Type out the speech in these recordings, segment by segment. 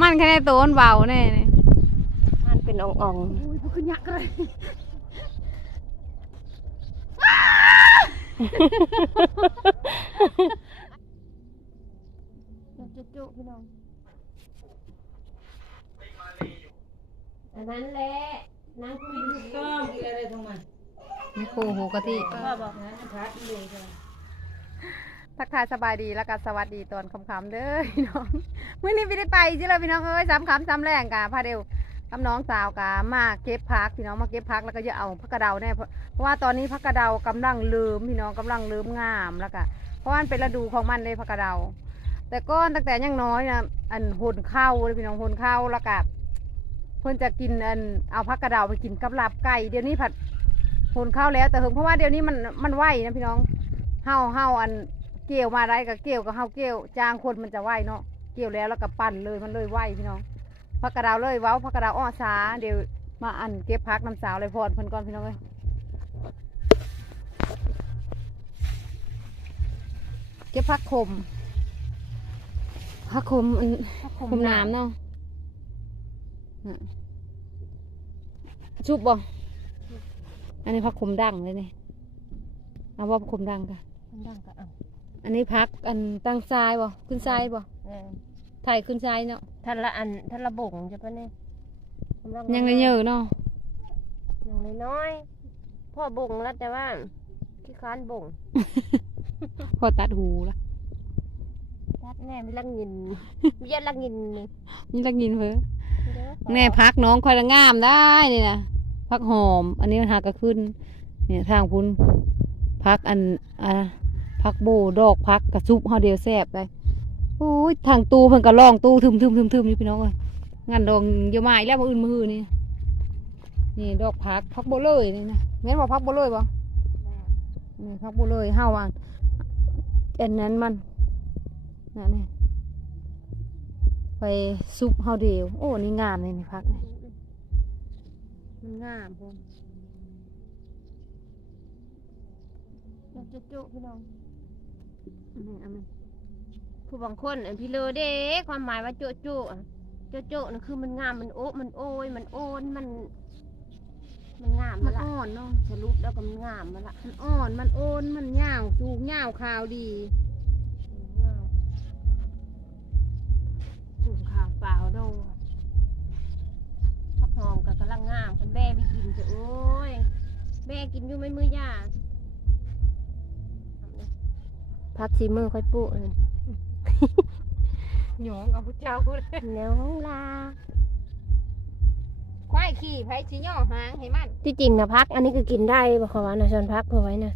มันแค่ในตัวมันเบาแน่นี่มันเป็นอ่องอุ้ยพวกขึ้นยักษ์เลยๆจุ๊พี่น้องอันนั้นแหละนั่งคุยอยู่ต้องกินอะไรทั้งมันนี่คู่หูกะทิพ่อบอกนะพัดเลยจ้ะ ทักทายสบายดีแล้วก็สวัสดีตอนคำๆเด้อพี่น้องเมื่อนี้ไม่ได้ไปใช่เลยพี่น้องเอ้ยซ้ำคำซ้ำแรงกะพาเดียวกับน้องสาวกะมาเก็บพักพี่น้องมาเก็บพักแล้วก็จะเอาพักกระเดาแน่เพราะเพราะว่าตอนนี้พักกระเดากำลังลืมพี่น้องกำลังลืมงามแล้วก็เพราะว่ามันเป็นฤดูของมันเลยพักกระเดา แต่ก็ตั้งแต่ยังน้อยนะอันหุ่นข้าวเลยพี่น้องหุ่นข้าวแล้วก็เพื่อนจะกินอันเอาพักกระเดาไปกินกับลาบไก่เดี๋ยวนี้ผัดหุ่นข้าวแล้วแต่ถึงเพราะว่าเดี๋ยวนี้มันมันไหวนะพี่น้องเฮาเฮาอัน กี่ยวมาได้กับเกี่ยวกับเฮาเกี่ยวจางคนมันจะไหวเนาะเกี่ยวแล้วแล้วก็ปั่นเลยมันเลยไหวพี่น้องพักกระเดาเลยเว้าพักกระเดาอ้อสาเดี๋ยวมาอันเก็บพักน้ำสาวเลยพรเพิ่นก่อนพี่น้องเอ้ยเก็บพักขมพักขมอันคุมน้ำเนาะน่ะชุบบ่อันนี้พักคุมดังเลยนี่เอาว่าพักคุมดังค่ะมันดังก็เอา อันนี้พักอันตั้งทรายบ่ขึ้นทรายบ่เออถ่ายขึ้นทรายเนาะท่านละอันท่านละบ่งจะปะเนี่ยกำลัยังได้เยอะเนาะยังน้อยๆพ่อบ่งแล้วแต่ว่าขี้ค้านบ่งพอตัดหูละทัดแน่ไม่ลักงินไม่ยัดลักงินนี่นี่ลักยินเพิ่นเด้อแน่พักน้องคอยละงามได้นี่นะพักหอม อันนี้มันหากระขึ้น เนี่ยทางพุ่นพักอันอ่า พักโบดอกพักกระซุบเฮาเดียวแซ่บเลยโอ้ยทางตูเพิ่นก็ร้องตูทึมทึมทึมทึมอยู่พี่น้องเอ้ยงานดองเยอะมากแล้วมื้ออื่นมื้ออื่นนี่นี่ดอกพักพักโบเลยนี่นะแม่นบ่พักโบเลยบ่นี่พักโบเลยเฮาอะอันนั้นมันนั่นนี่ไปซุปเฮาเดียวโอ้นี่งามเลยนี่พักนี่มันงามพุ่นเราจะจุพี่น้องอันนี้อันนี้ ผู้บางคนอันพี่เลอเด้ความหมายว่าโจะโจะอะโจะโจะนั่นคือมันงามมันโอ้มันโอยมันโอนมัน มันงามมัมานละอ่อนเนาะสรุปแล้วก็มันงามมาละมันอ่อนมันโอนมันยาวจูกยาวขาวดีงามถุงขาวเปล่าโดพักหอมกับกำลังงามคันแบ่ไปกินจะโอ้ยแบ่กินอยู่ไม่มือยา พักสีมือค่อยปุเลยหยองเอาพุเจ้าพูดแนวของลาควายขี่ไผชิย่อหางให้มันที่จริงนะพัก อันนี้ก็กินได้บอกเขาว่านะชวนพักเพื่อไว้นะ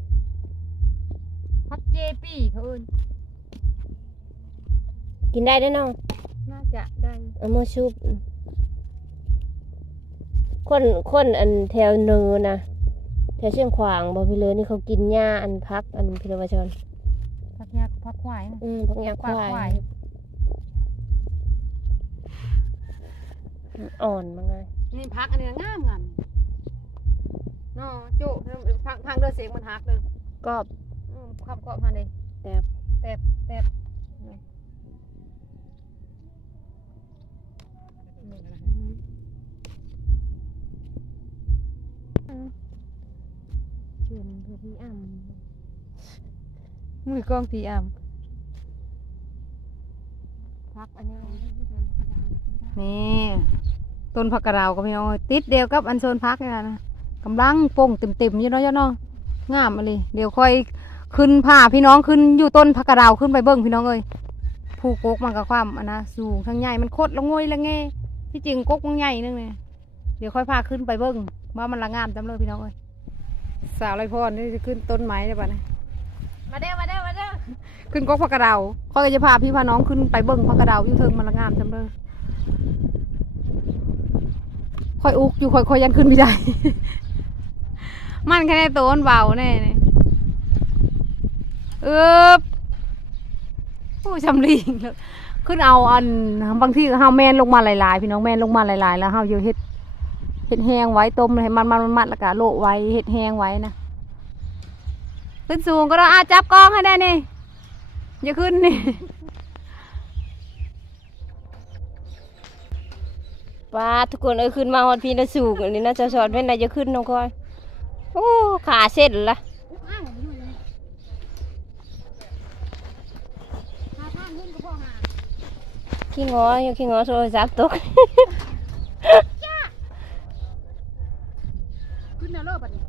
พักเจปีเขาเอินกินได้ได้อน้องน่าจะได้เอามาชุบคนคนอันแถวเนินนะแถวเชียงขวางบอกพี่เลยนี่เขากินหญ้าอันพักอันพิรวชน พักยากพักควายนะอืมพักหญ้าควาย อ่อนมาไงนี่พักอันนี้งามงามเนาะโจ้พักพักเดินเสียงมันหักเลยกรอบ อืมขับเกาะพันเลยแต่แตบแตบนี่เกินเพื่อพี่อ่ มือกล้องพีอัมำพักอันนี้นี่ต้นผักกระเดาวก็พี่น้องติดเดียวกับอันโซนพักนี่ล่ะนะกำลังโป่งเต็มๆอยู่เนาะเจ้าเนาะงามมาเลยเดี๋ยวค่อยขึ้นผ้าพี่น้องขึ้นอยู่ต้นผักกระเดาวขึ้นไปเบิ้งพี่น้องเอ้ยผู้กกมันกับความอันนะสูงทั้งใหญ่มันโคตรละงวยละเงที่จริงกกมันใหญ่นึงเนี่ยเดี๋ยวค่อยพาขึ้นไปเบิ้งว่ามันละงามจำเลยพี่น้องเอ้ยสาวไรพรนี่จะขึ้นต้นไม้ได้ปะเนี่ยมาเด้อมาเด้อมาเด้อ ขึ้นก๊กผักกระเดาค่อยก็จะพาพี่พาน้องขึ้นไปเบิ้งผักกระเดาวอยู่เทิงมันละงามจำเลยค่อยอุกอยู่ค่อยค่อยยันขึ้นไม่ได้ มันแค่ในตัวมันเบาแน่เนี่ยเออผู้ชำลิงเลยขึ้นเอาอันบางทีก็เฮาแมนลงมาหลายๆ พี่น้องแมนลงมาหลายๆ แล้วเฮาอยู่เฮ็ดเฮ็ดแห้งไว้ต้มให้มันมันมันแล้วก็โละไว้เฮ็ดแห้งไว้นะขึ้นสูงก็ต้องอาจับกล้องให้ได้นี่ อย่าขึ้นนี่ว้าทุกคนเอ้ยขึ้นมาฮอดพี่นะสูงอันนี้น่าจะสอนเว้นไหนจะขึ้นน้องคอยโอ้ขาเส้นละอ้าวอยู่เลยหาทางขึ้นก็พอหาขี้งออยู่ขี้งอโทรศัพท์ตกขึ้นแนวเลิกบัดนี้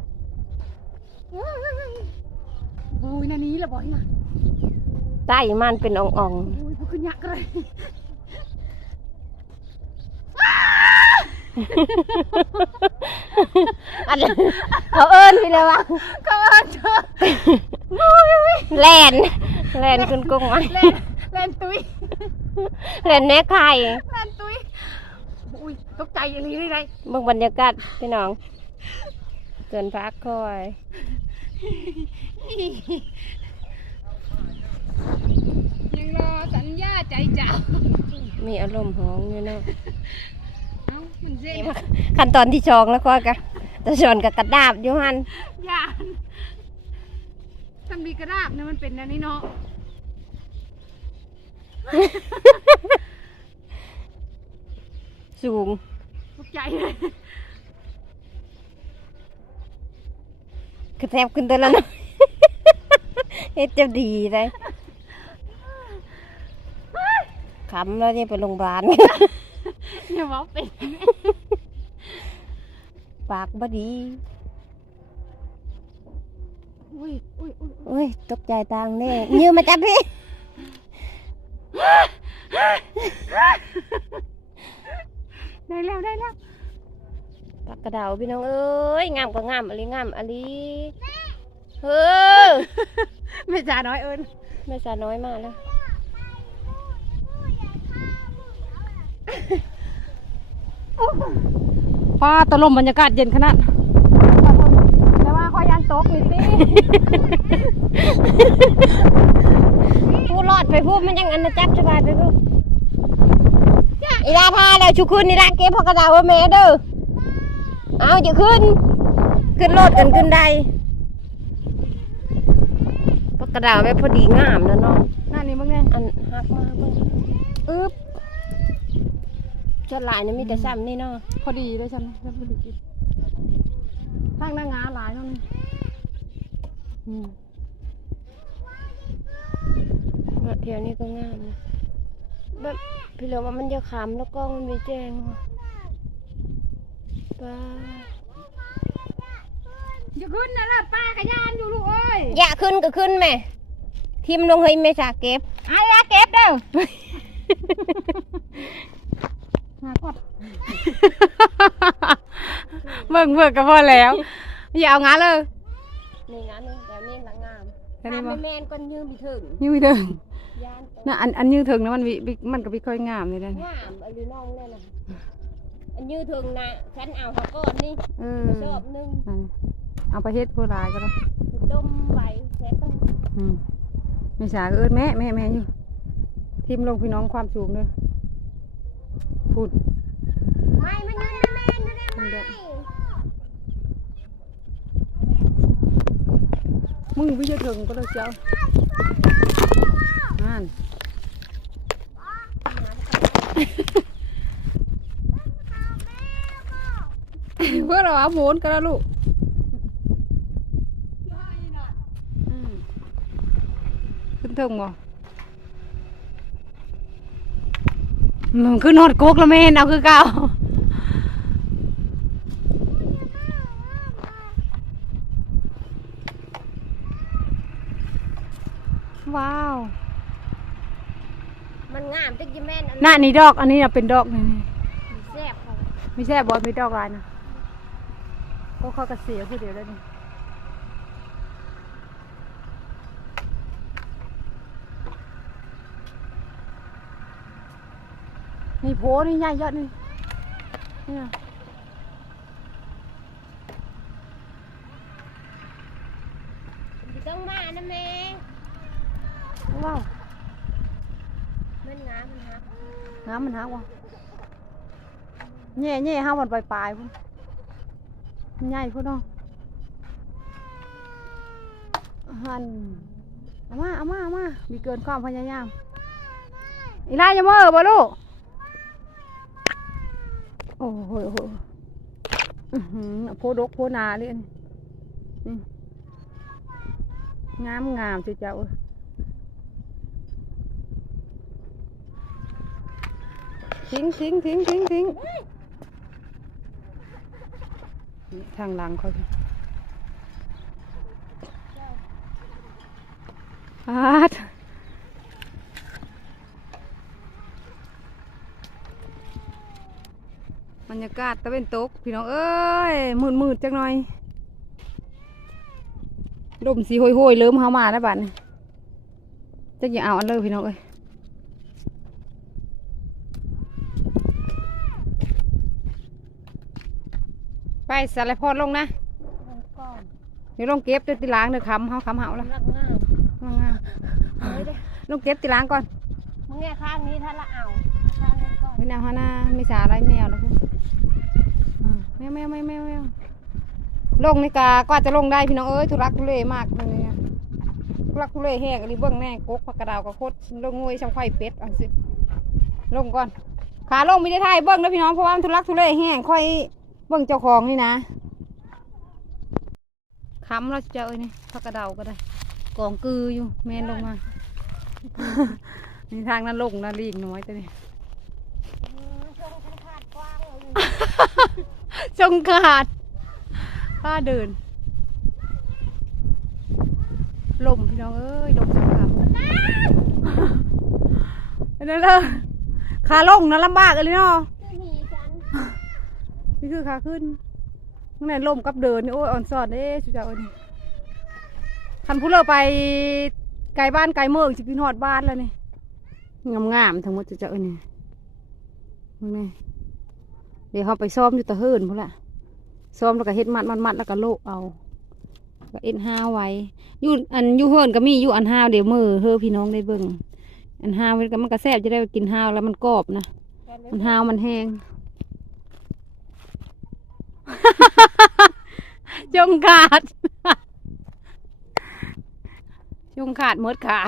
โอ้ยโอ้ยนานี้ละบ่อยนะ ใต้มันเป็นอ่องโอ้ยพวกขึ้นยักษ์เลยๆอันเขาเอิ้นพี่เลยวะก็เอิ้นเธอแลนแลนขึ้นกงมาเล่นเล่นตุ้ยแลนแม่ไข่เล่นตุ้ยอุ้ยตกใจอะไรนี่ไรเบิ่งบรรยากาศพี่น้องจนพักคอย ยังรอสัญญาใจเจ้ามีอารมณ์หองอยู่เนาะเอ้ามันเจ๊ขั้นตอนที่ชองแล้วก็กะจะชอนกับกระดาบอยู่หันยานทำดีกระดาบเนี่ยมันเป็นอันนี้เนาะสูงตกใจเลยกระแทบขึ้นตัวแล้วเนาะ เฮ็ดจะดีเลย ขำแล้วเนี่ยไปโรงพยาบาล อย่าว่าเป็นปากบ่ดีอุ้ยอุ้ยอุ้ยโอ้ย ตกใจตังแน่ยืมมาจับพี่ ได้แล้วได้แล้วปากกระเดาพี่น้องเอ้ยงามก็งามอะไรงามอะไรเฮ้อไม่จ่าน้อยเอิญ แม่สาน้อยมาแล้ว ป้าตะลมบรรยากาศเย็นขนาดแต่ว่าคอยยันตกนิดนี่ผู้รอดไปพูดมันยังอันนะจับสบายไปพูดอีลาพาแล้วชุคุณนี่ละเก็บพอกระดาษว่าแม่เด้อเอาอย่าขึ้น ขึ้นรถกันขึ้นได้พอกระดาษไว้พอดีงามนะเนาะหน้านี้มึงไง อันหักมาเบิ่งอึ๊บ จดหลายนี่มีแต่ซ้ำนี่เนาะพอดีเลยฉันแล้วพอดีกินทางหน้างาหลายเนั่นอืมเที่ยวนี้ก็งามนะแบบพี่เหลือว่ามันจะขำแล้วกล้องมันไม่แจ้งว่ะป้าอย่าขึ้นนะล่ะป้ากระยานอยู่ลูกเอ้ยอย่าขึ้นก็ขึ้นแม่ทิมลงให้ไม่สาเก็บไอ้ยาเก็บเด้อหากดเบิ่งเบิ่งก็พอแล้ว อย่าเอางาเลยนี่นะนี่แบบนี้ละงามแค่นี้บ่ทำให้แม่นก็ยืมไปถึงนี่ไม่เด้อยานตัวน่ะอันอันยืดถึงนะมันวิวิมันก็ไม่ค่อยงามเลยนะงามอันนี้น้องเนี่ยนะอันยืมถึงนะฉันเอาเขาก้อนนี่เออชอบนึงนั่นเอาไปเฮ็ดผู้ร้ายก็ได้ดมใบแค่ต้องอืมไม่สาก็เอิ้นแม่แม่แม่อยู่ทิมลงพี่น้องความสูงเลย พูดไม่มันยืนแม่นๆนะเนี่ยมันไม่เด้มึงวิจถึงก็เลยเจ้านั่นเพื่อเราเอาหมุนกันแล้วลูกขึ้นเทิงบ่มัน ขึ้นนอดโกกแล้วแม่นเอาคือเก่าว้าว มันงามจังยี่แม่นอันหน้านี้ดอก อันนี้น่ะเป็นดอกนี่นี่แซ่บเขาไม่ใช่บอลไม่ดอกลายนะก็เขากระเสียผู้เดียวได้นี่ นี่โพนี่ใหญ่ยอดนี่เนี่ยสิต้องมานะแม่ว้าวมันงามมันฮักน้ำมันฮักว่ะแง่แง่ห้าวันปลายปลายๆพุ่นมันใหญ่พุ่นเนาะหันเอามาเอามาเอามามีเกินความพยายามอีไล่จะเมื่อบ่ลูกโอ้โหโอ้โหอื้อหือโพดกโพนาเลยอันนี้นี่งามงามจ้เจ้าเอ้ยทิ้งทิ้งทิ้งทิ้งทิ้งนี่ทางหลังเขาสิอาด บรรยากาศตะเวนตก พี่น้องเอ้ยมืดมืดๆจังหน่อยลมสีโหยโหยๆเริ่มเข้ามาแล้วบัดนี้จักอย่าเอาอันเลยพี่น้องเอ้ยไปสารพอดลงนะก่อนเดี๋ยวลงเก็บเดี๋ยวตีล้างเดี๋ยวคำเฮาคำเฮาละรักงามงามลงเก็บตีล้างก่อนมึงเนี่ยข้างนี้ถ้าละเอาข้างนี้ก่อนไม่แนวฮานาไม่สาอะไรแมวแล้วคุณอ่า แมวแมวแมวแมวแมวลงนี่กาก็อาจจะลงได้พี่น้องเอ้ยทุรักทุเลมากเลยทุรักทุเลแห้งอันนี้เบื้องแน่กกผักกระดาวกับโคตรลงงวยช่างไข่เป็ดเอันสิลงก่อนขาลงไม่ได้ท่ายเบื้องนะพี่น้องเพราะว่ามันทุรักทุเลแห้งค่อยเบื้องเจ้าของนี่นะค้ำเราจะเอ้ยนี่ผักกระดาวก็ได้กองกืออยู่แมนลงมานี่ทางนั้นลงนะลีกน้อยตัวนี้ อืมช่วงกว้างเลยจงขาดป้าเดิน ลมพี่น้องเอ้ย ลมสังขับนั่นเลยขาลงนะลำบากเลยเนาะนีฉันนี่คือขาขึ้นข้างในลมกับเดินนี่โอ้ยอ่อนสอดเด้สุดยอดเลยคันพูดเราไปไกลบ้านไกลเมืองสิพี่นอดบ้านแล้วนี่งามงามๆทั้งหมดจะเจอเนี่ยมึงนี่ ดี๋ยวเขาไปซ้อมอยู่ตะเฮินพุ่นละซ้อมแล้วก็เฮ็ดมัดมัดมัดแล้วก็โลกเอาก็เอ็นห้าไว้อยู่อันอยู่เฮินก็มีอยู่อันห้าวเดี๋ยวมือเฮ้อพี่น้องได้เบิ่งอันห้าวมันก็มันก็แซ่บจะได้กินห้าวแล้วมันกรอบนะมันห้าวมันแห้งจงขาดจงขาดมดขา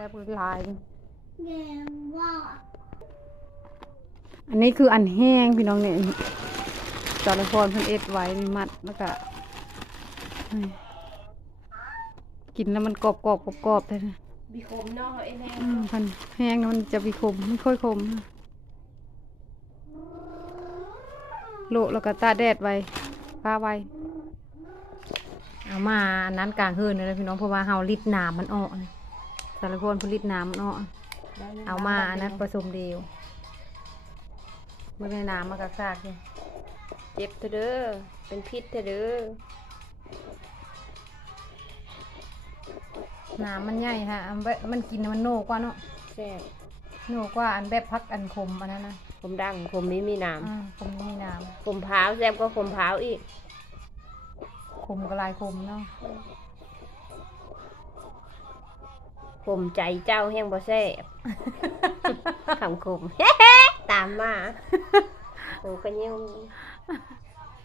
ได้ปืนลายแกว่าอันนี้คืออันแห้งพี่น้องเนี่ยจอรพรเพิ่นเอ็ดไว้นี่มัดแล้วก็นี่กินแล้วมันกรอบกรอบกรอบกรอบเลยนะบีคมเนาะไอ้แม่อืมพันแห้งนะมันจะมีคมไม่ค่อยคมนะโละแล้วก็ตากแดดไว้ป้าไว้เอามาอันนั้นกลางเฮือนเลยนะพี่น้องเพราะว่าเฮาลิดน้ำมันออกนะ สารพรเพนลิดน้ำมันออกเอามาอันนั้นผสมเดียวไม่ได้น้ำมากระซากเลยเจ็บเถอะเด้อ เป็นพิษเถอะเด้อ น้ำมันใหญ่ฮะอันแบบมันกินแล้วมันโน่กว่าเนาะแซ่บโน่กว่าอันแบบพักอันคมอันนั้นนะผมดังผมนี้มีน้อ่าคมนี่น้ำผมพร้าวแซ่บก็ผมพร้าวอีกำคมก็ลายคมเนาะ มใจเจ้าแห้งบ่แซ่บคำคม ตามมาโอ้ก็ยัง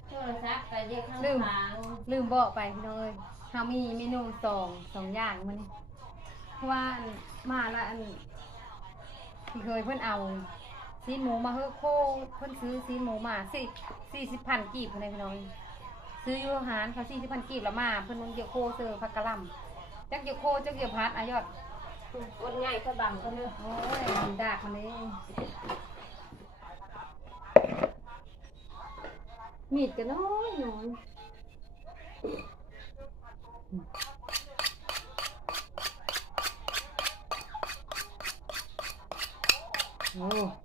โทรศัพท์ก็ยังข้างลืม ทางลืมบอกไปพี่น้องเอ้ยเฮามีเมนูสองสองอย่างมันนี่เพราะว่าอันมาแล้วอันที่เคยเพื่อนเอาซีนหมูมาเฮ้อโคเพื่อนซื้อซีนหมูมาสี่สี่สิบพันกีบในพี่น้องซื้ออยูอาหารเขาสี่สิบพันกีบแล้วมาเพื่อนมันเยอะโคเซอร์พักกะหล่ำจักเยอะโคจักเยอะพัดอายอด กดง่ายก็บังก็เนื้อโอ้ยดากมันเลยมีดกันน้อยน้อยโอ้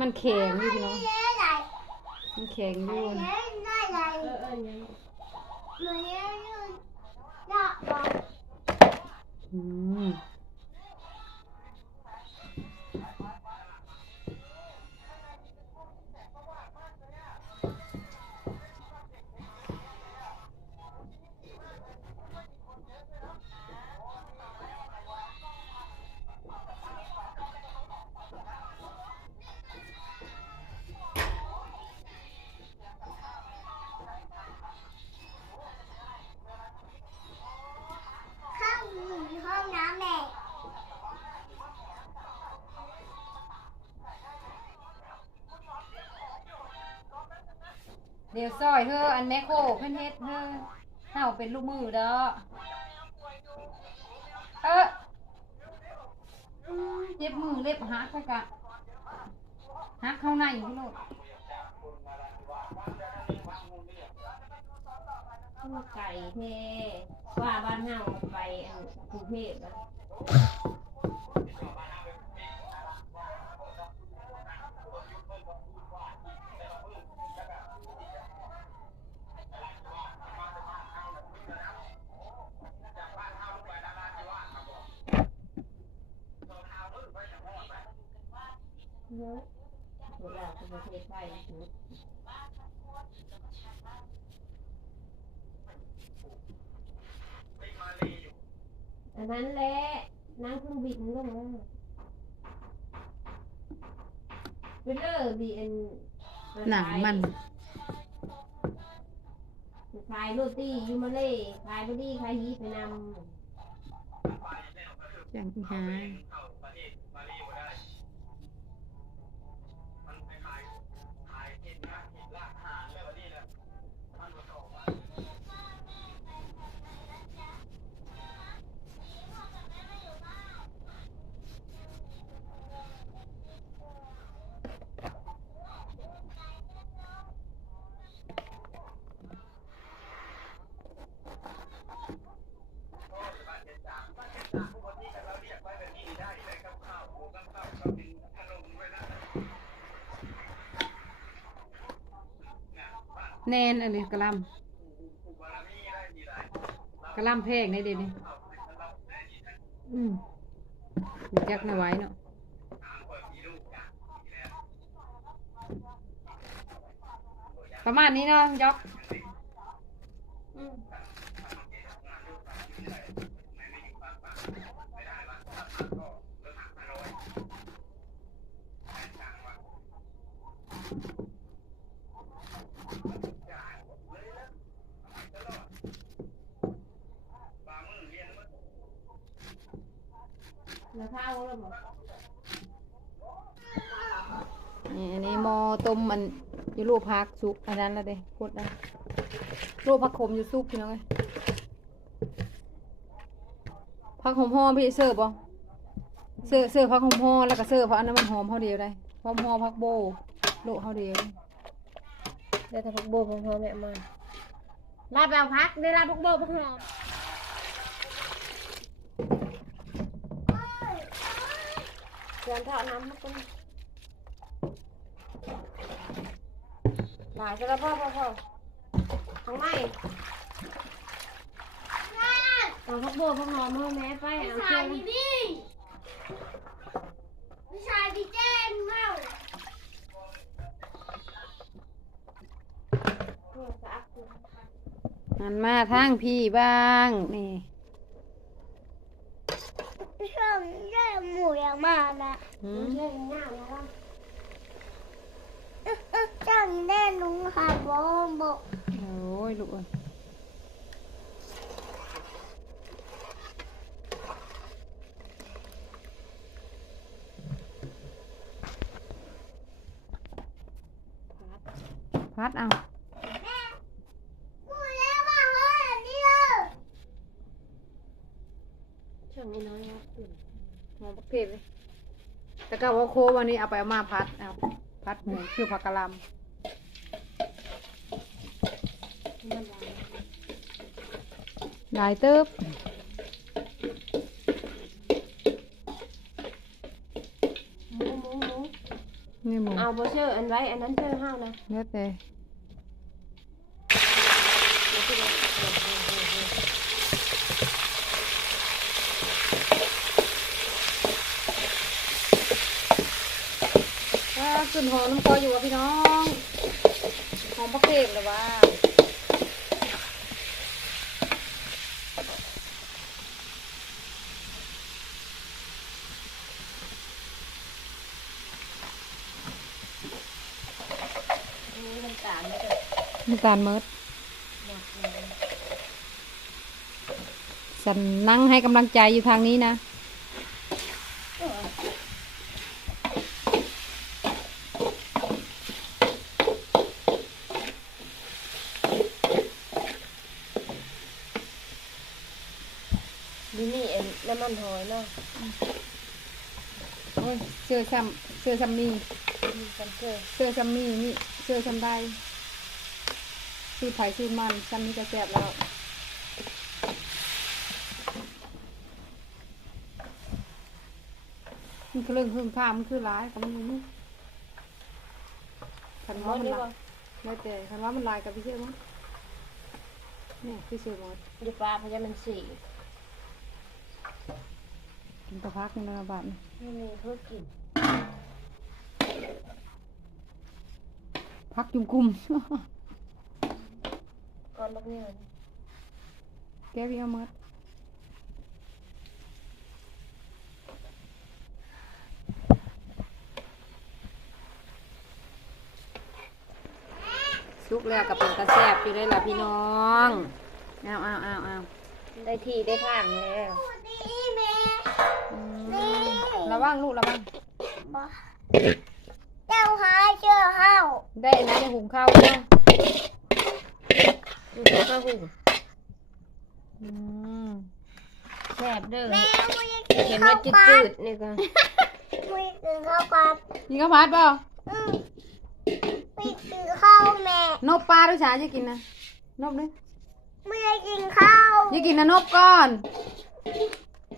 มันแข็งอยู่พี่น้องมันแข็งอยู่นะเออเออยังอืม เดี๋ยวซอยเธออันแม่โคเพิ่นเฮ็ดเธอเฮาเป็นลูกมือเด้อเอออืมเจ็บมือเล็บหักไปกะหักเข้าในอยู่พี่โลดไก่เทว่าบ้านเฮาไปอันกรุงเทพอะ เยอะเวลาประเทศไทยอันนั้นแหละนั่งเครื่องบินลงมาเวลาบีเอ็นหนังมันขายโรตียูมาเลยขายโรตีขายฮีไปนจังที่หา นนอันนี้กระลำกระลำแพงในเดี๋ยวนี้อืมจักไม่ไหวเนาะประมาณนี้เนาะยอกอืมำแล้วข้าวแล้วบอก นี่อันนี้หมอต้มมันอยู่ลูกพักซุกอันนั้นละเด้พดนะลูกพักขมอยู่ซุกพี่น้องไงพักหอมหอมพี่เสิร์ฟบ่เสิร์ฟเสิร์ฟพักหอมหอมแล้วก็เสิร์ฟพักอันนั้นมันหอมเขาเดียวได้หอมหอมพักโบโลกเขาเดียวเดี๋ยวถ้าพวกโบพวกหอมแม่มาลาบแบบพักได้ลาบพวกโบพวกหอม เดือนเท่าน้ำมาเป็นหลายจะแล้วพ่อพ่อพ่อข้างในเอาพวกโบพวกหอมมาแม่ไปเอาชาเชือกดีดีผู้ชายดีเจนเมาหันมาทางพี่บ้างนี่ ช่วงได้หมูอย่างมากน แต่ก็ว่าโควันนี้เอาไปเอามาพัดเอาพัดหมูคือผักกะหลให้มันลายำหลายเติบหมูหมูหมูนี่หมูเอาโบเชอร์อันไว้อันนั้นเชือกห้าวนะเนื้อแต่ว่า ขึ้นหอมน้ำคออยู่ว่ะพี่น้องหอมผักเทศเลยว่าอันนี้มันตามไม่ได้น้ำตาลเมิดหมดเลยฉันนั่งให้กำลังใจอยู่ทางนี้นะ เนี่นี่เอ็นน้ำมันหอยเนาะ โอ้ยเสื้อซ้ำเสื้อซ้ำนี่มีกันเจอเสื้อซ้ำนี่นี่เสื้อซ้ำได้ซื้อไผ่ซื้อมันซ้ำนี่ก็แซ่บแล้วมันก็เรื่องเพิ่มค่ามันคือร้ายกับมันนี่คันหมว่าดมันนี่ลาบ่ยแล้วแต่คันว่ามันลายกับพี่เชื่อมั้งเนี่ยพี่เชื่อหมดอยู่ฟ้าเพราะจะมันสีกินตะพักนี่นะบาทนี่นี่นี่เพื่อกิน พักจุ่มกุมก่อนบักเนี่ยแกพี่เอาหมดสุกแล้วก็เป็นกระแซบอยู่ได้ล่ะพี่น้องเอาเอาเอาเอาได้ที่ได้ข้างแล้วนี่แม่อืมระวังลูกระวังบอกเจ้าหาเจอเฮาได้นะจะหุงข้าวเนาะดูสิข้าวหุงอืมแซ่บเด้อแม่ไม่ได้กินเห็นข้าว่าวจืปั้นดๆนี่ก็ไม่ได้กินข้าวปั้นยิงข้าวผัดเปล่าอืมไม่กินข้าวแม่นบปลาด้วยฉาจะกินนะนบด้วยไม่ได้กินข้าวจะกินนะนบก่อน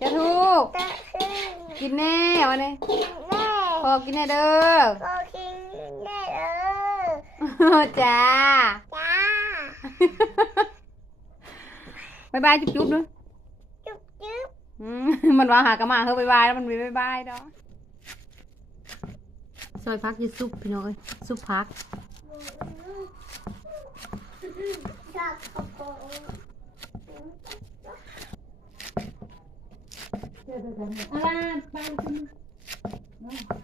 จะถูกแต่คือกินแน่วันนี้แม่พ อกินแน่เด้อก็กินแม่เออจ้า จ้า บายบายจุ๊บจุ๊บด้วยจุ๊บจุ๊บอืมมันว่าหากระมาเฮ้ยบายบายแล้วมันมีบายบายดอกซอยพักยืดซุปพี่น้องเอ้ยซุปพักชอบกระโปร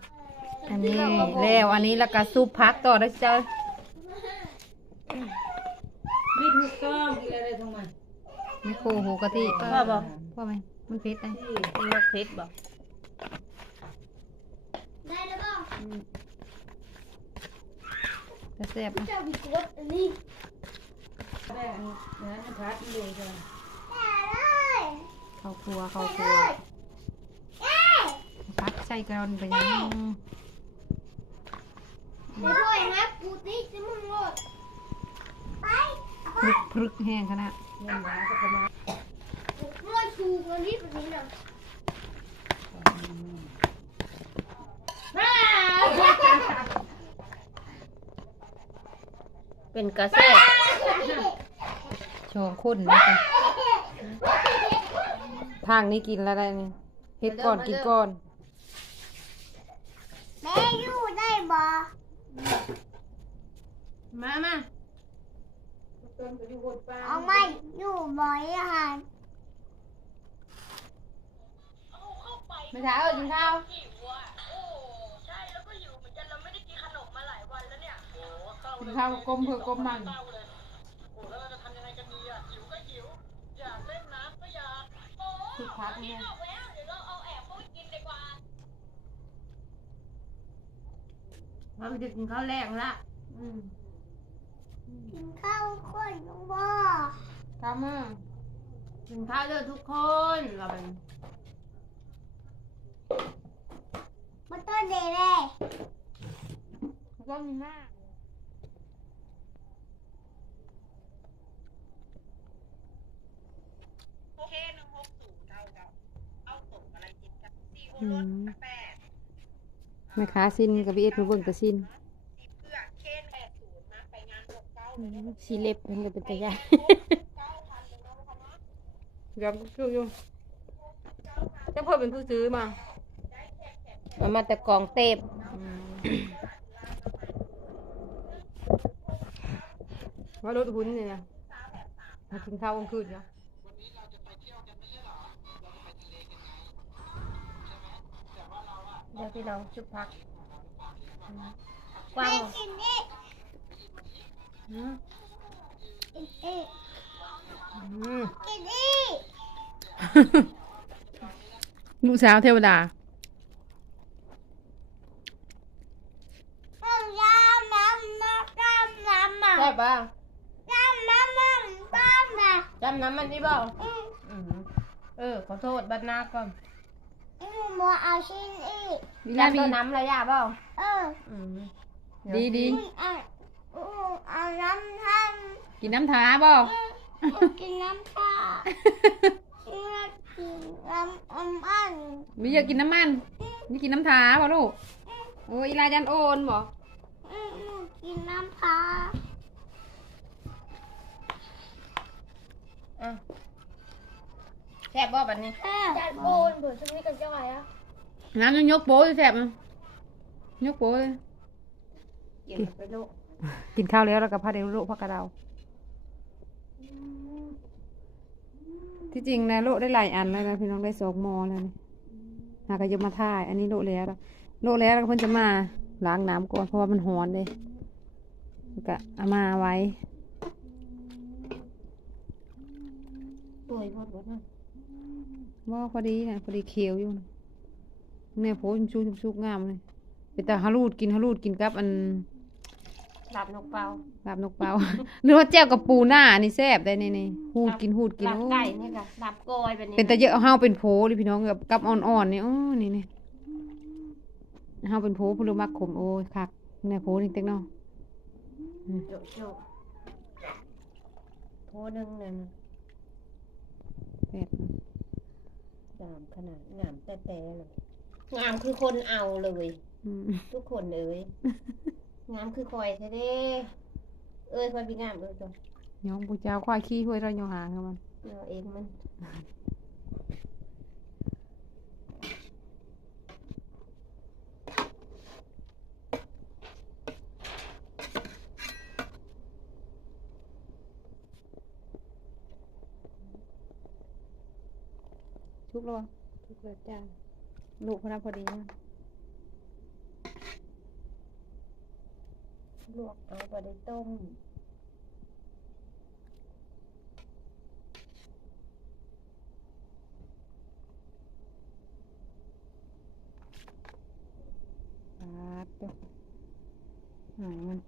ง อันนี้แล้วอันนี้แล้วก็ซุปพักต่อได้เจ้าไม่ถูกต้องกินอะไรทั้งมันไม่โคโหกะทิพ่อบอกพ่อไหมมันเผ็ดนะกินมะเขือบอกได้แล้วก็แต่แซ่บนะเจ้าบิดกดอันนี้แม่นะพัดเลยจ้ะได้เลยข้าวครัวข้าวคเลรัวยเอ้ยพักใส่กระดอนไปยัง ไปด้วยนะปูติจะมึงโลดไปพรึกพรึกแห้งขนาดเงินหมาก็ประมาณโลดชูกันนี้แบบนี้นะเป็นกระแซ่บโชว์ข้นนะจ๊ะทางนี้กินแล้วได้นี่เฮ็ดก่อนกินก่อน แม่อยู่ได้บ่ มามาเอาไม่อยู่บ่อยอาหารไม่ใช่เออกินข้าวกินข้าวกลมเพื่อกลมมันสุดพักเนี่ย เราจะกินข้าวแรงละอืมกินข้าวคนบ่ข้าวมือกินข้าวเด้อทุกคนเราเป็นมาต้นเดย์เลยก็มีหน้าอืมแม่ค้าสิ้นกับพี่เอ็ดมาเบิ่งแตะสิ้นสีเล็บมันก็เป็นตะยานยอมก็อยู่จะเพิ่มเป็นผู้ซื้อมามันมาแต่กองเตบว่ารถหุ้นเนี่ยนะมากินข้าวกลางคืนเนาะ เดี๋ยวพี่น้องชุบพักกว้างแม่บ่กินนี่อืมกินนี่อืมกินนี่ลูกสาวเทวดาต้องยำน้ำน้ำน้ำน้ำอะได้ป่ะน้ำน้ำน้ำน้ำอะจำน้ำมันนี่เปล่าอืมอืมเออขอโทษบัดหน้าก่อน อืมบ่เอาชิ้นอีกวิยาลาตัมีวน้ำระยะเปล่าเอออืมดีดีอืมเอาอืมเอาน้ำท่านกินน้ำทาบ่อืมกินน้ำท่าอืมกินน้ำอมอันมีอยากกินน้ำมัน มีกินน้ำทาบ่ลูกโอ้ยอีลายันโอนบ่อืมอืมกินน้ำพาอะ แซ่บบ่บัดนี้จัดโบนเผื่อช่วงนี้กันจะไหวอะน้ำยังยกโป้แซ่บมั้ยยกโป้เลยกินไปลูกกินข้าวแล้วแล้วก็พาเดลโลกพักกระเดาที่จริงนะโลกได้หลายอันแล้วนะพี่น้องได้สองหมอแล้วนี่หาก็จะมาถ่าย อันนี้โลกแล้วแล้วโลกแล้วแล้วก็เพิ่นจะมาล้างน้ำก่อนเพราะว่ามันร้อนเลยแล้วก็เอามาไว้ตัวอีกหมดหมดนะ ว่าพอดีนะพอดีเคียวอยู่นะเนี่ยโพชุ่มชุ่มชุกงามเลยเป็นแต่ฮารูดกินฮารูดกินกับอันหลับนกเปล่าลาบนกเปล่าหรือว่าแจ่วกับปูหน้านี่แซ่บได้นี่นี่หูดกินหูดกินหลับโอ้ไก่นี่ค่ะหลับกอยแบบนี้เป็นแต่เยอะเอาเฮาเป็นโพเลยพี่น้องกับกับอ่อนๆนี่โอ้นี่นี่เฮาเป็นโพผู้รู้มักขมโอ้ยคักเนี่ยโพนี่เต็กเนาะโจโจโพหนึงนั่นน่ะแซ่บ งามขนาดงามแต่แต่เลยงามคือคนเอาเลยอืมทุกคนเอ้ยงามคือคอยใช่เด้เอ้ยคอยพี่งามเอ้ยตัวย้องปูเจ้าควายขี้ห้วยเราโยหางกับมันเราเองมัน กแล้ววะชุกแล้วจ้าลูกพนักพอดีนะลวกเอาไปได้ต้มปาดเด้อหายมัน